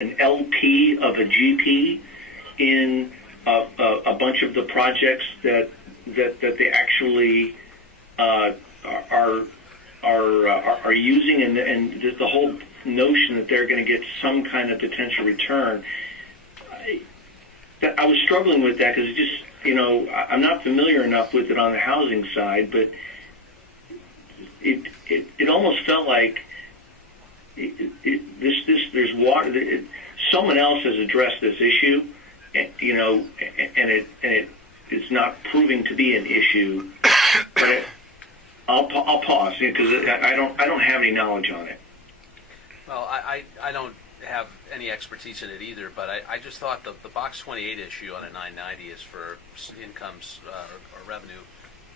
an LP of a GP in a bunch of the projects that they actually are using, and the whole notion that they're going to get some kind of potential return. I was struggling with that because just, I'm not familiar enough with it on the housing side, but it almost felt like there's water. Someone else has addressed this issue, and it is not proving to be an issue. But I'll pause because I don't have any knowledge on it. Well, I don't have any expertise in it either, but I just thought the Box 28 issue on a 990 is for incomes or revenue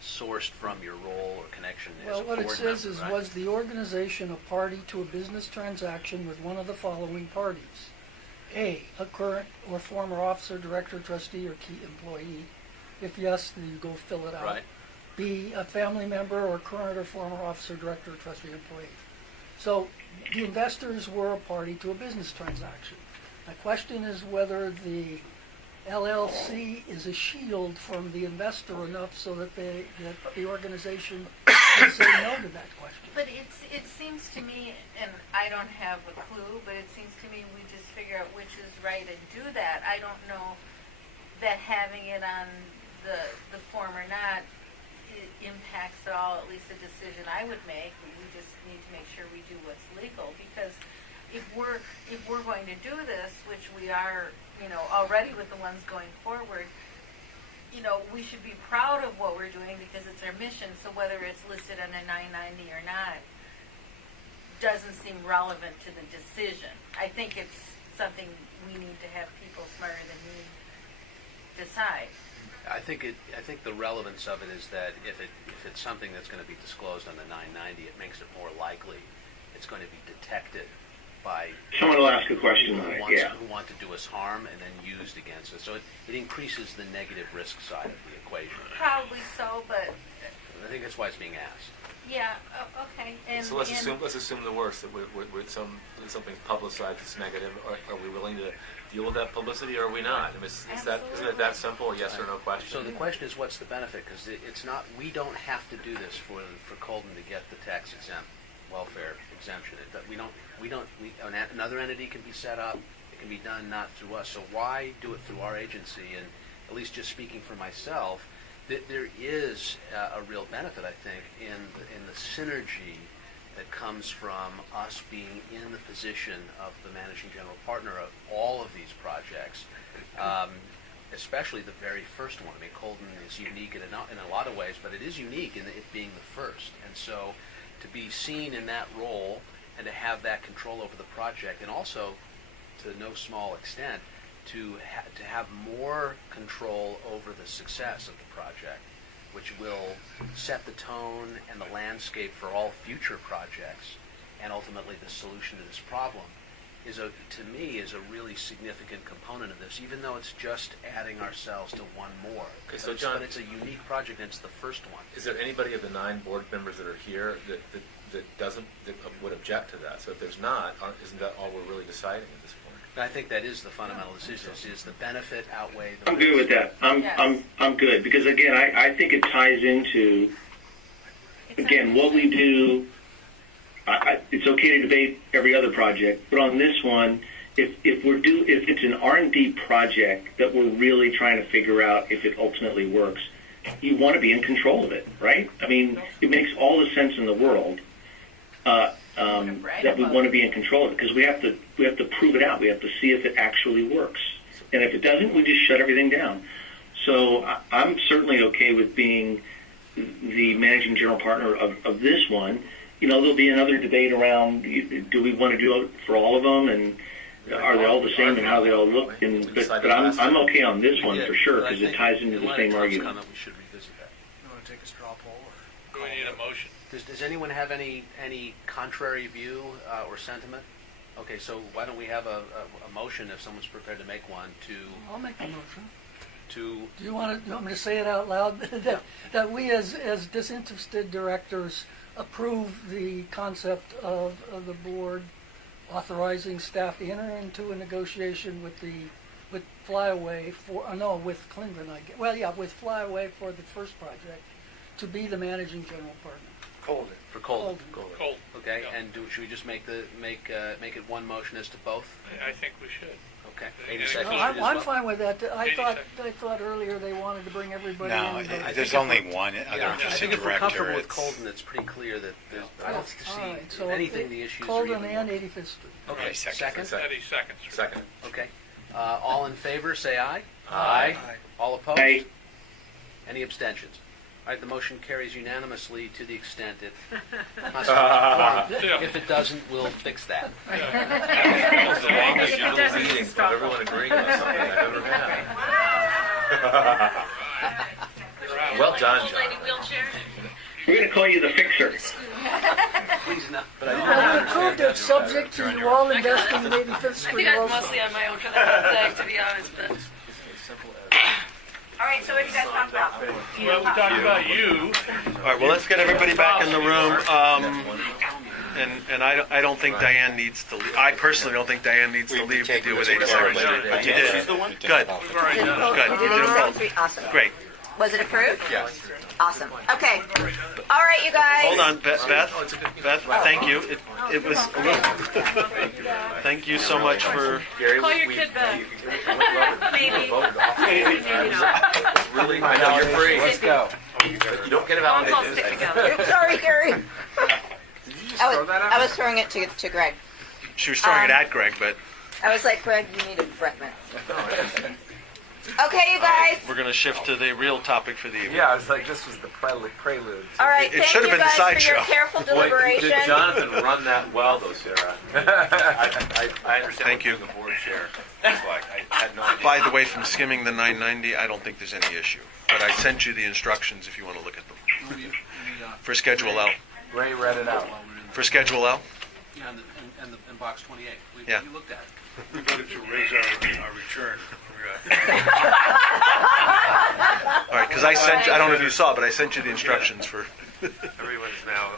sourced from your role or connection as a Well, what board it says member, is, right? was the organization a party to a business transaction with one of the following parties? A current or former officer, director, trustee, or key employee. If yes, then you go fill it out. Right. B, a family member or current or former officer, director, trustee, employee. So the investors were a party to a business transaction. The question is whether the LLC is a shield from the investor enough so that the organization can say no to that question. But it seems to me, and I don't have a clue, but it seems to me we just figure out which is right and do that. I don't know that having it on the form or not impacts at all, at least the decision I would make. We just need to make sure we do what's legal, because if we're going to do this, which we are, already with the ones going forward, we should be proud of what we're doing because it's our mission. So whether it's listed on a 990 or not doesn't seem relevant to the decision. I think it's something we need to have people smarter than me decide. I think the relevance of it is that if it's something that's going to be disclosed on the 990, it makes it more likely it's going to be detected by Someone will ask a question on people it, who want to do us harm and then used against us. So it increases the negative risk side of the equation. Probably so, but I think that's why it's being asked. yeah, okay. And So let's assume the worst, that with something's publicized that's negative. Are we willing to deal with that publicity, or are we not? I mean, isn't it that simple? A yes or no question. So the question is, what's the benefit? Because it's not. We don't have to do this for Colden to get the tax exempt welfare exemption. Another entity can be set up. It can be done not through us. So why do it through our agency? And at least just speaking for myself, there is a real benefit, I think, in the synergy that comes from us being in the position of the managing general partner of all of these projects, especially the very first one. I mean, Colden is unique in a lot of ways, but it is unique in it being the first. And so to be seen in that role and to have that control over the project, and also, to no small extent, to have more control over the success of the project, which will set the tone and the landscape for all future projects, and ultimately the solution to this problem, to me is a really significant component of this, even though it's just adding ourselves to one more. Okay, so John, but it's a unique project, and it's the first one. Is there anybody of the 9 board members that are here that would object to that? So if there's not, isn't that all we're really deciding at this point? I think that is the fundamental decision: is the benefit outweigh the I'm risk? good with that. I'm good because again, I think it ties into what we do. It's okay to debate every other project, but on this one, if it's an R&D project that we're really trying to figure out if it ultimately works, you want to be in control of it, right? I mean, it makes all the sense in the world that we want to be in control of it because we have to prove it out. We have to see if it actually works, and if it doesn't, we just shut everything down. So I'm certainly okay with being the managing general partner of this one. There'll be another debate around, do we want to do it for all of them, and are they all the same and how they all look? But I'm okay on this one for sure because it ties into the same argument. We should revisit that. You want to take a straw poll? Do we need a motion? Does anyone have any contrary view or sentiment? Okay, so why don't we have a motion if someone's prepared to make one I'll make a motion. to Do you want me to say it out loud? that we as disinterested directors approve the concept of the board authorizing staff to enter into a negotiation with Flyaway with Klingren, I guess. Well, yeah, with Flyaway for the first project to be the managing general partner. Colden. For Colden. Colden. Okay, Yeah. and should we just make it one motion as to both? I think we should. Okay. Yeah, 80 yeah, seconds. No, should as I'm well? fine with that. I 80 thought seconds. earlier they wanted to bring everybody No, in. but- there's only one other Yeah, I interested think if we're director. comfortable with It's- Colden, it's pretty clear that there's, I don't see, All right, if so anything, the issues are Colden even and more. 85th Street. Okay, 80 seconds. second? 80 seconds. Second. Okay. All in favor, say aye. Aye. All opposed? Aye. Any abstentions? All right, the motion carries unanimously to the extent it must have a quorum. Yeah. If it doesn't, we'll fix that. That was the longest Zoom meeting of everyone agreeing on something I've ever had. Well done, John. We're going to call you the fixer. Please no. But I Well, we approved it subject to you all investing in 85th I Street think I was also. mostly on my own for the whole thing, to be honest. But All right, so what do you guys talk about? Well, we talked about you. All right, well, let's get everybody back in the room. And I don't think Diane needs to leave. I personally don't think Diane needs to leave to deal with 87th Street, but you did. Good. We've already done it. Good. You did them both. Awesome. Great. Was it approved? Yes. Awesome. Okay. All right, you guys. Hold on, Beth, thank you. It was a little... Thank you so much for... Gary, call your kid back. Maybe. Really, I know you're free. Let's go. You don't get a Moms all validation. stick together. Oops, sorry, Gary. I was throwing it to Greg. She was throwing it at Greg, but I was like, Greg, you need a breath mint. Okay, you guys. we're going to shift to the real topic for the evening. Yeah, it's like this was the prelude. All right, It thank should have you been the guys for your sideshow. careful Boy, deliberation. did Jonathan run that well, though, Sarah? I understand Thank you. what the board chair is like. I had no idea. By the way, from skimming the 990, I don't think there's any issue. But I sent you the instructions if you want to look at them. For Schedule L. Ray read it out. For Schedule L? Yeah, in box 28. Yeah. We looked at it. We voted to raise our return. All right, because I don't know if you saw, but I sent you the instructions for... Everyone's now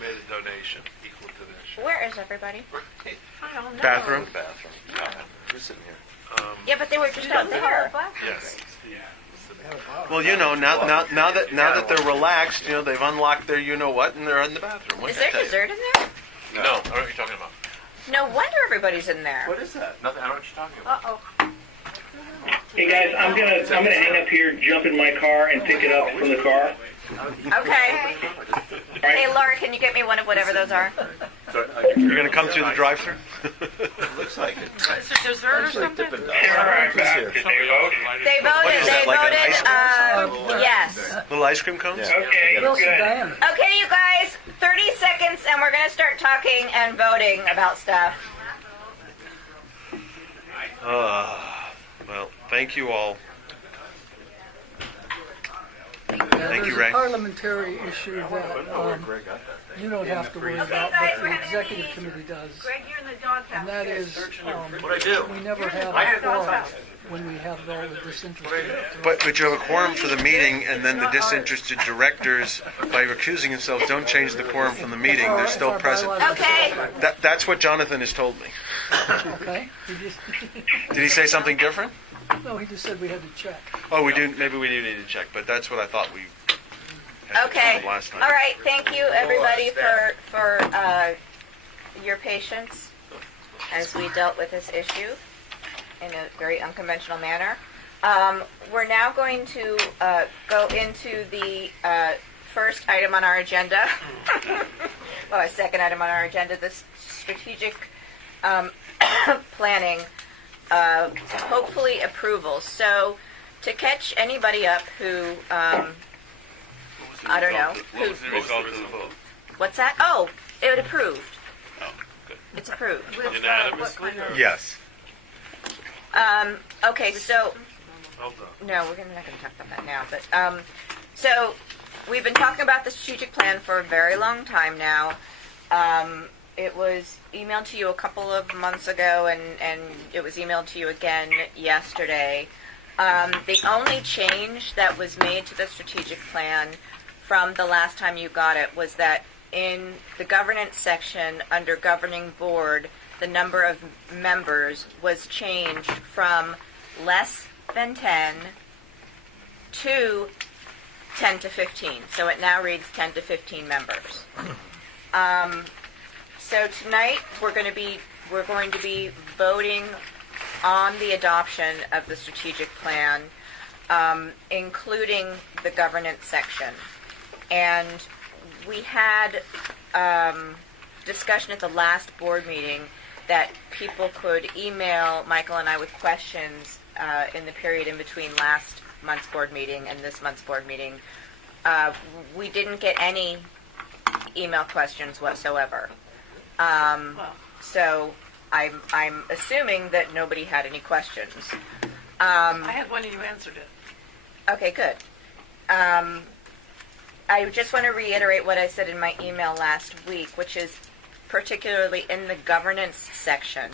made a donation equal to this. Where is everybody? I don't know. Bathroom? Who's sitting here? Yeah, but they were just out there. Yes. Well, you know, now that they're relaxed, you know, they've unlocked their you-know-what, and they're in the bathroom. What Is can I there tell you? dessert in there? No, I don't know what you're talking about. No wonder everybody's in there. What is that? Nothing. I don't know what you're talking about. Uh-oh. Hey guys, I'm gonna hang up here, jump in my car, and pick it up from the car. Okay. Hey, Laura, can you get me one of whatever those are? You're going to come through the drive-thru? Looks like it. Is there dessert or something? All right, back. Did they vote? They What voted. is They that, like an voted. Yes. Little ice cream cones? Okay, Wilson, good. Diana. Okay, you guys. 30 seconds, and we're gonna start talking and voting about stuff. Well, thank you all. There's you, a Ray. parliamentary issue that you don't have to worry about, but the executive committee does. Greg, you're in the doghouse. And that is, What'd I do? we never have a quorum when we have all the disinterested. But you have a quorum for the meeting, and then the disinterested directors, by recusing themselves, don't change the quorum from the meeting. They're still present. Okay. That's what Jonathan has told me. Okay? Did he say something different? No, he just said we had to check. Oh, we do. Maybe we do need to check, but that's what I thought we had Okay. last time. All right. Thank you, everybody, for your patience as we dealt with this issue in a very unconventional manner. We're now going to go into the first item on our agenda. Well, a second item on our agenda, the strategic planning, hopefully approval. So to catch anybody up who, I don't know, What was the result of the vote? what's that? Oh, it approved. It's approved. Unanimously? Yes. Okay, so Hold on. no, we're not going to talk about that now. But so we've been talking about the strategic plan for a very long time now. It was emailed to you a couple of months ago, and it was emailed to you again yesterday. The only change that was made to the strategic plan from the last time you got it was that in the governance section under governing board, the number of members was changed from less than 10 to 10 to 15. So it now reads 10 to 15 members. So tonight we're going to be voting on the adoption of the strategic plan, including the governance section. And we had discussion at the last board meeting that people could email Michael and I with questions in the period in between last month's board meeting and this month's board meeting. We didn't get any email questions whatsoever. So I'm assuming that nobody had any questions. I had one and you answered it. Okay, good. I just want to reiterate what I said in my email last week, which is particularly in the governance section.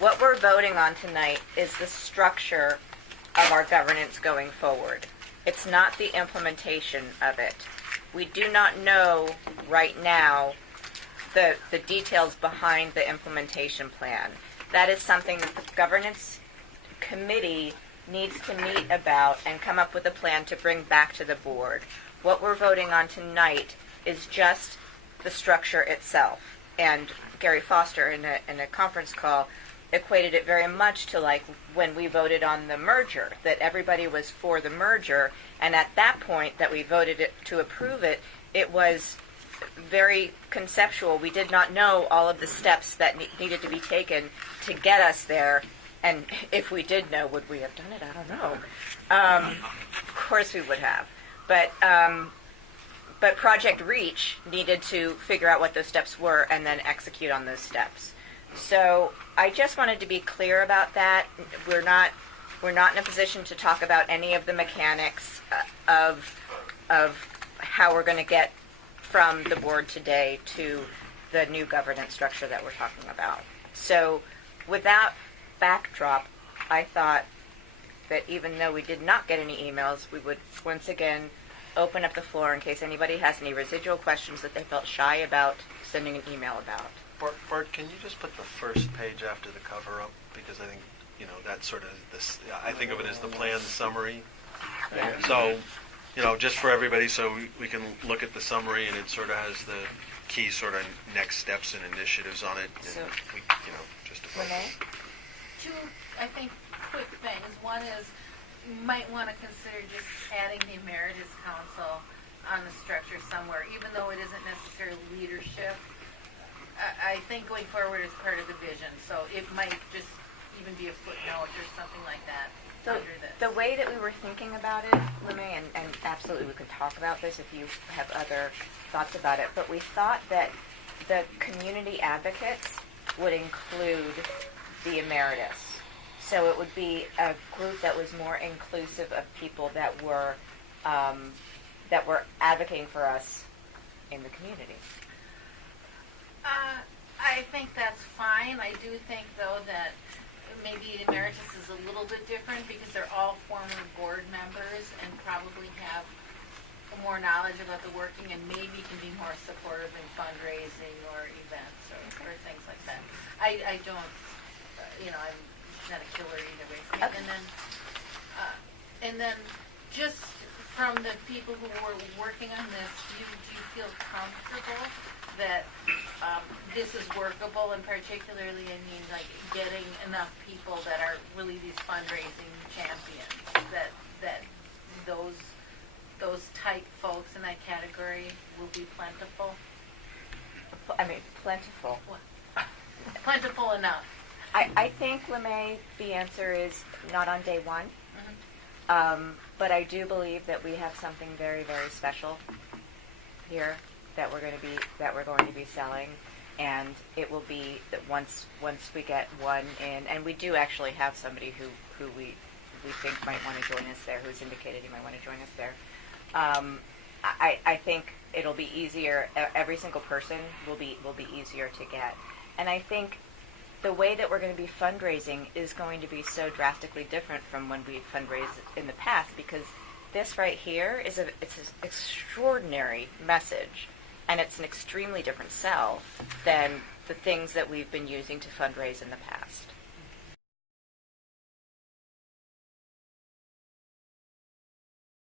What we're voting on tonight is the structure of our governance going forward. It's not the implementation of it. We do not know right now the details behind the implementation plan. That is something that the governance committee needs to meet about and come up with a plan to bring back to the board. What we're voting on tonight is just the structure itself. And Gary Foster, in a conference call, equated it very much to like when we voted on the merger, that everybody was for the merger, and at that point that we voted it to approve it, it was very conceptual. We did not know all of the steps that needed to be taken to get us there, and if we did know, would we have done it? I don't know. Of course we would have. But Project Reach needed to figure out what those steps were and then execute on those steps. So I just wanted to be clear about that. We're not in a position to talk about any of the mechanics of how we're going to get from the board today to the new governance structure that we're talking about. So with that backdrop, I thought that even though we did not get any emails, we would once again open up the floor in case anybody has any residual questions that they felt shy about sending an email about. Bart, can you just put the first page after the cover up? Because I think, that's sort of this, I think of it as the plan summary. Yeah. So, just for everybody, so we can look at the summary and it sort of has the key sort of next steps and initiatives on it. And So- we, just to Renee? Two, I think, quick things. One is you might want to consider just adding the Emeritus Council on the structure somewhere, even though it isn't necessarily leadership. I think going forward is part of the vision, so it might just even be a footnote or something like that So under this. the way that we were thinking about it, LeMay, and absolutely we could talk about this if you have other thoughts about it, but we thought that the community advocates would include the emeritus. So it would be a group that was more inclusive of people that were advocating for us in the community. I think that's fine. I do think, though, that maybe Emeritus is a little bit different because they're all former board members and probably have more knowledge about the working and maybe can be more supportive in fundraising or events or things like that. I don't, I'm not a killer either way. Okay. And then just from the people who were working on this, do you feel comfortable that this is workable, and particularly, like getting enough people that are really these fundraising champions, that those type folks in that category will be plentiful? Plentiful. Plentiful enough. I think, LeMay, the answer is not on day one. But I do believe that we have something very, very special here that we're going to be selling, and it will be that once we get one in, and we do actually have somebody who we think might want to join us there, who's indicated he might want to join us there. I think it'll be easier. Every single person will be easier to get, and I think the way that we're going to be fundraising is going to be so drastically different from when we fundraised in the past, because this right here it's an extraordinary message, and it's an extremely different sell than the things that we've been using to fundraise in the past.